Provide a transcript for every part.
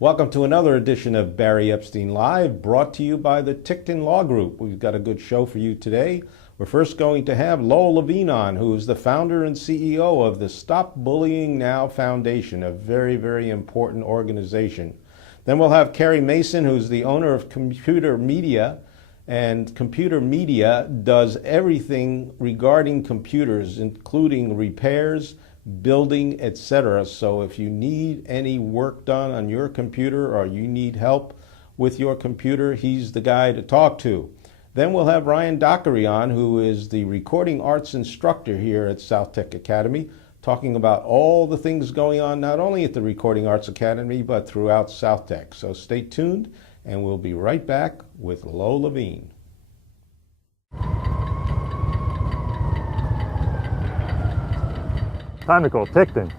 Welcome to another edition of Barry Epstein Live, brought to you by the Ticton Law Group. We've got a good show for you today. We're first going to have Lowell Levine on, who is the founder and CEO of the Stop Bullying Now Foundation, a very, very important organization. Then we'll have Carrie Mason, who's the owner of Computer Media, and Computer Media does everything regarding computers, including repairs, building, etc. So if you need any work done on your computer or you need help with your computer, he's the guy to talk to. Then we'll have Ryan Dockery on, who is the recording arts instructor here at South Tech Academy, talking about all the things going on not only at the Recording Arts Academy but throughout South Tech. So stay tuned and we'll be right back with Lowell Levine. Time to call Ticton.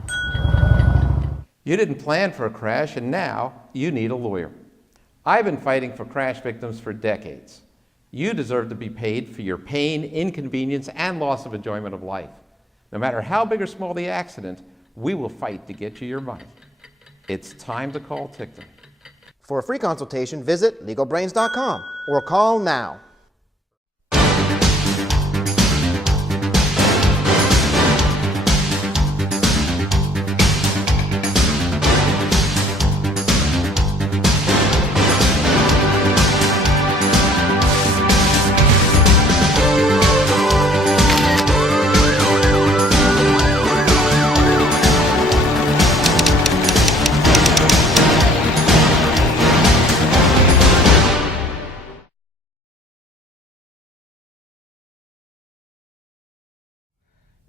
You didn't plan for a crash and now you need a lawyer. I've been fighting for crash victims for decades. You deserve to be paid for your pain, inconvenience, and loss of enjoyment of life. No matter how big or small the accident, we will fight to get you your money. It's time to call Ticton. For a free consultation, visit legalbrains.com or call now.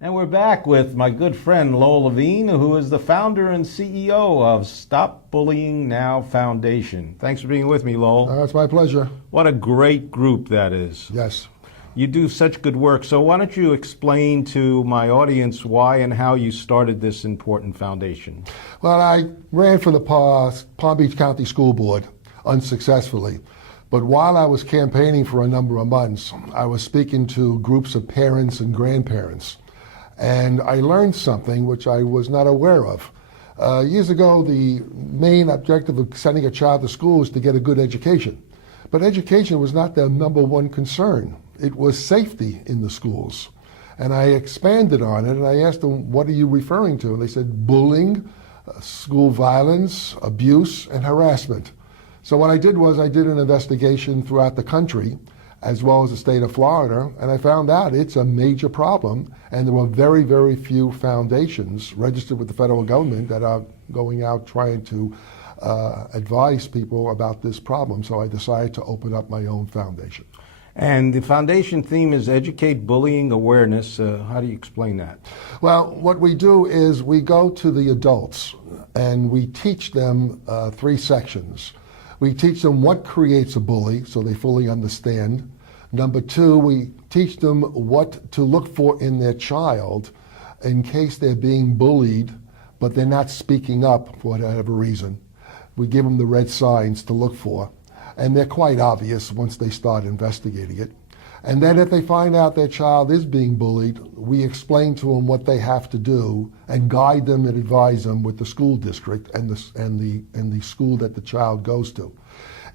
And we're back with my good friend Lowell Levine, who is the founder and CEO of Stop Bullying Now Foundation. Thanks for being with me, Lowell. It's my pleasure. What a great group that is. Yes. You do such good work. So why don't you explain to my audience why and how you started this important foundation? Well, I ran for the Palm Beach County School Board unsuccessfully. But while I was campaigning for a number of months, I was speaking to groups of parents and grandparents. And I learned something which I was not aware of. Years ago, the main objective of sending a child to school is to get a good education. But education was not their number one concern. It was safety in the schools. And I expanded on it and I asked them, what are you referring to? And they said, bullying, school violence, abuse, and harassment. So what I did was I did an investigation throughout the country as well as the state of Florida, and I found out it's a major problem, and there were very, very few foundations registered with the federal government that are going out trying to advise people about this problem. So I decided to open up my own foundation. And the foundation theme is Educate Bullying Awareness. How do you explain that? Well, what we do is we go to the adults and we teach them three sections. We teach them what creates a bully so they fully understand. Number two, we teach them what to look for in their child in case they're being bullied, but they're not speaking up for whatever reason. We give them the red signs to look for, and they're quite obvious once they start investigating it. And then if they find out their child is being bullied, we explain to them what they have to do and guide them and advise them with the school district and the school that the child goes to.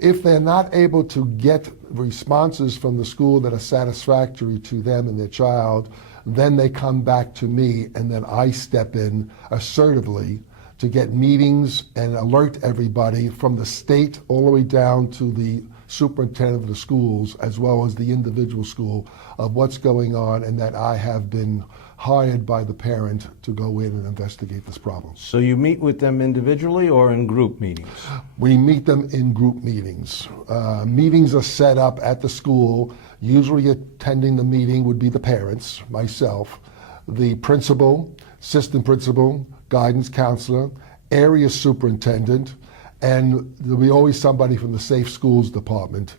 If they're not able to get responses from the school that are satisfactory to them and their child, then they come back to me and then I step in assertively to get meetings and alert everybody from the state all the way down to the superintendent of the schools as well as the individual school of what's going on and that I have been hired by the parent to go in and investigate this problem. So you meet with them individually or in group meetings? We meet them in group meetings. Meetings are set up at the school. Usually attending the meeting would be the parents, myself, the principal, assistant principal, guidance counselor, area superintendent, and there'll be always somebody from the Safe Schools Department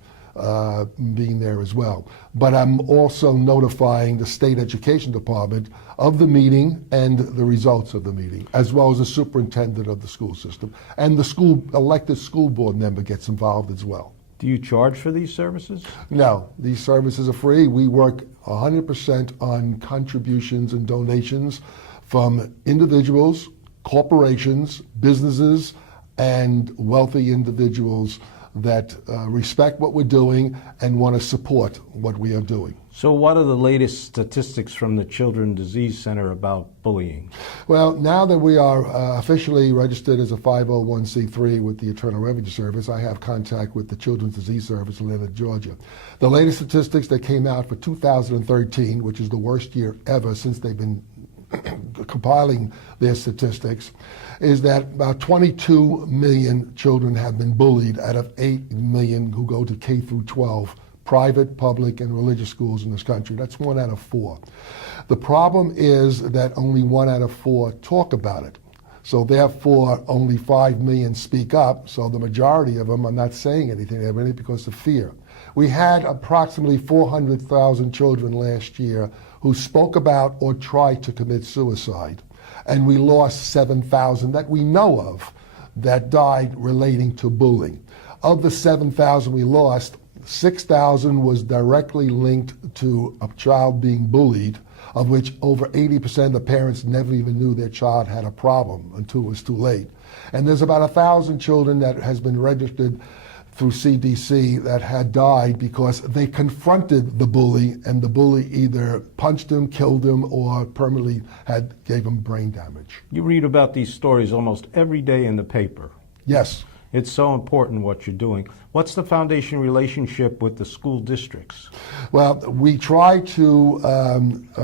being there as well. But I'm also notifying the State Education Department of the meeting and the results of the meeting, as well as the superintendent of the school system. And the elected school board member gets involved as well. Do you charge for these services? No, these services are free. We work 100% on contributions and donations from individuals, corporations, businesses, and wealthy individuals that respect what we're doing and want to support what we are doing. So what are the latest statistics from the Children's Disease Center about bullying? Well, now that we are officially registered as a 501c3 with the Internal Revenue Service, I have contact with the Children's Disease Service in Atlanta, Georgia. The latest statistics that came out for 2013, which is the worst year ever since they've been compiling their statistics, is that about 22 million children have been bullied out of 8 million who go to K through 12, private, public, and religious schools in this country. That's 1 out of 4. The problem is that only 1 out of 4 talk about it. So therefore, only 5 million speak up, so the majority of them are not saying anything. They're really because of fear. We had approximately 400,000 children last year who spoke about or tried to commit suicide. And we lost 7,000 that we know of that died relating to bullying. Of the 7,000 we lost, 6,000 was directly linked to a child being bullied, of which over 80% of the parents never even knew their child had a problem until it was too late. And there's about 1,000 children that has been registered through CDC that had died because they confronted the bully, and the bully either punched him, killed him, or permanently gave him brain damage. You read about these stories almost every day in the paper. Yes. It's so important what you're doing. What's the foundation relationship with the school districts? Well, we try to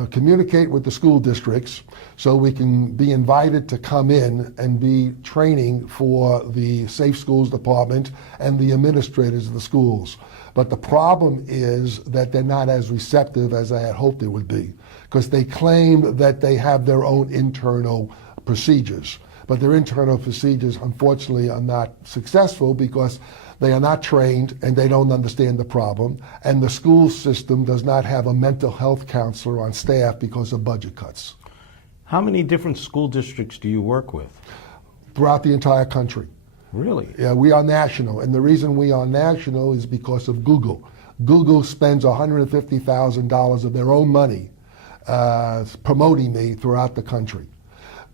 communicate with the school districts so we can be invited to come in and be training for the Safe Schools Department and the administrators of the schools. But the problem is that they're not as receptive as I had hoped they would be, because they claim that they have their own internal procedures. But their internal procedures, unfortunately, are not successful because they are not trained and they don't understand the problem. And the school system does not have a mental health counselor on staff because of budget cuts. How many different school districts do you work with? Throughout the entire country. Really? Yeah, we are national. And the reason we are national is because of Google. Google spends $150,000 of their own money promoting me throughout the country.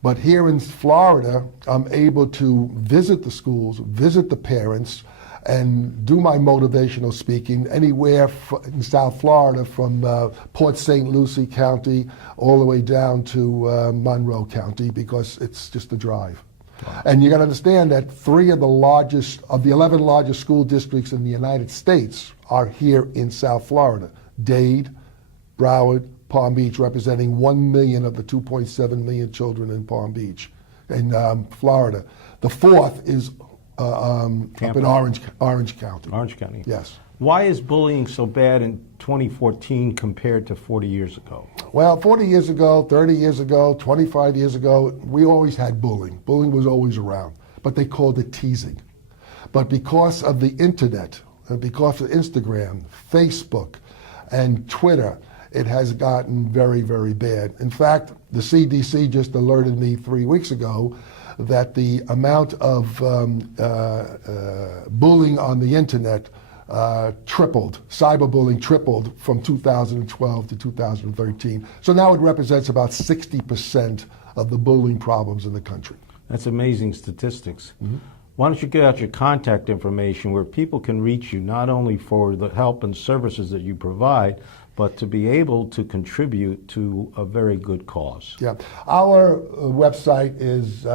But here in Florida, I'm able to visit the schools, visit the parents, and do my motivational speaking anywhere in South Florida from Port St. Lucie County all the way down to Monroe County, because it's just a drive. Wow. And you got to understand that 3 of the 11 largest school districts in the United States are here in South Florida. Dade, Broward, Palm Beach, representing 1 million of the 2.7 million children in Palm Beach, in Florida. The 4th is up in Orange County. Orange County. Yes. Why is bullying so bad in 2014 compared to 40 years ago? Well, 40 years ago, 30 years ago, 25 years ago, we always had bullying. Bullying was always around, but they called it teasing. But because of the internet, and because of Instagram, Facebook, and Twitter, it has gotten very, very bad. In fact, the CDC just alerted me 3 weeks ago that the amount of bullying on the internet tripled. Cyberbullying tripled from 2012 to 2013. So now it represents about 60% of the bullying problems in the country. That's amazing statistics. Mm-hmm. Why don't you get out your contact information where people can reach you, not only for the help and services that you provide, but to be able to contribute to a very good cause. Yeah, our website is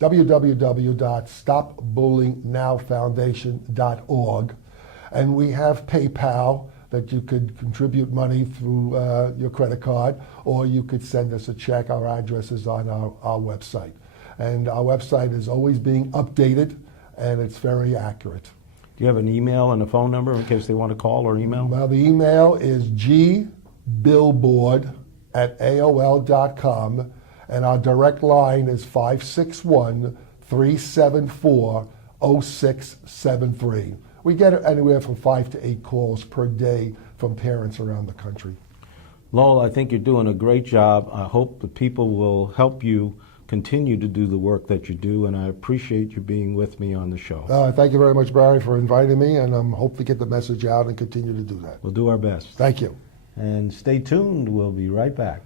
www.stopbullyingnowfoundation.org, and we have PayPal that you could contribute money through your credit card, or you could send us a check. Our address is on our website. And our website is always being updated, and it's very accurate. Do you have an email and a phone number in case they want to call or email? Well, the email is gbillboard@aol.com, and our direct line is 561-374-0673. We get anywhere from 5 to 8 calls per day from parents around the country. Lowell, I think you're doing a great job. I hope the people will help you continue to do the work that you do, and I appreciate you being with me on the show. Thank you very much, Barry, for inviting me, and I hope to get the message out and continue to do that. We'll do our best. Thank you. And stay tuned. We'll be right back.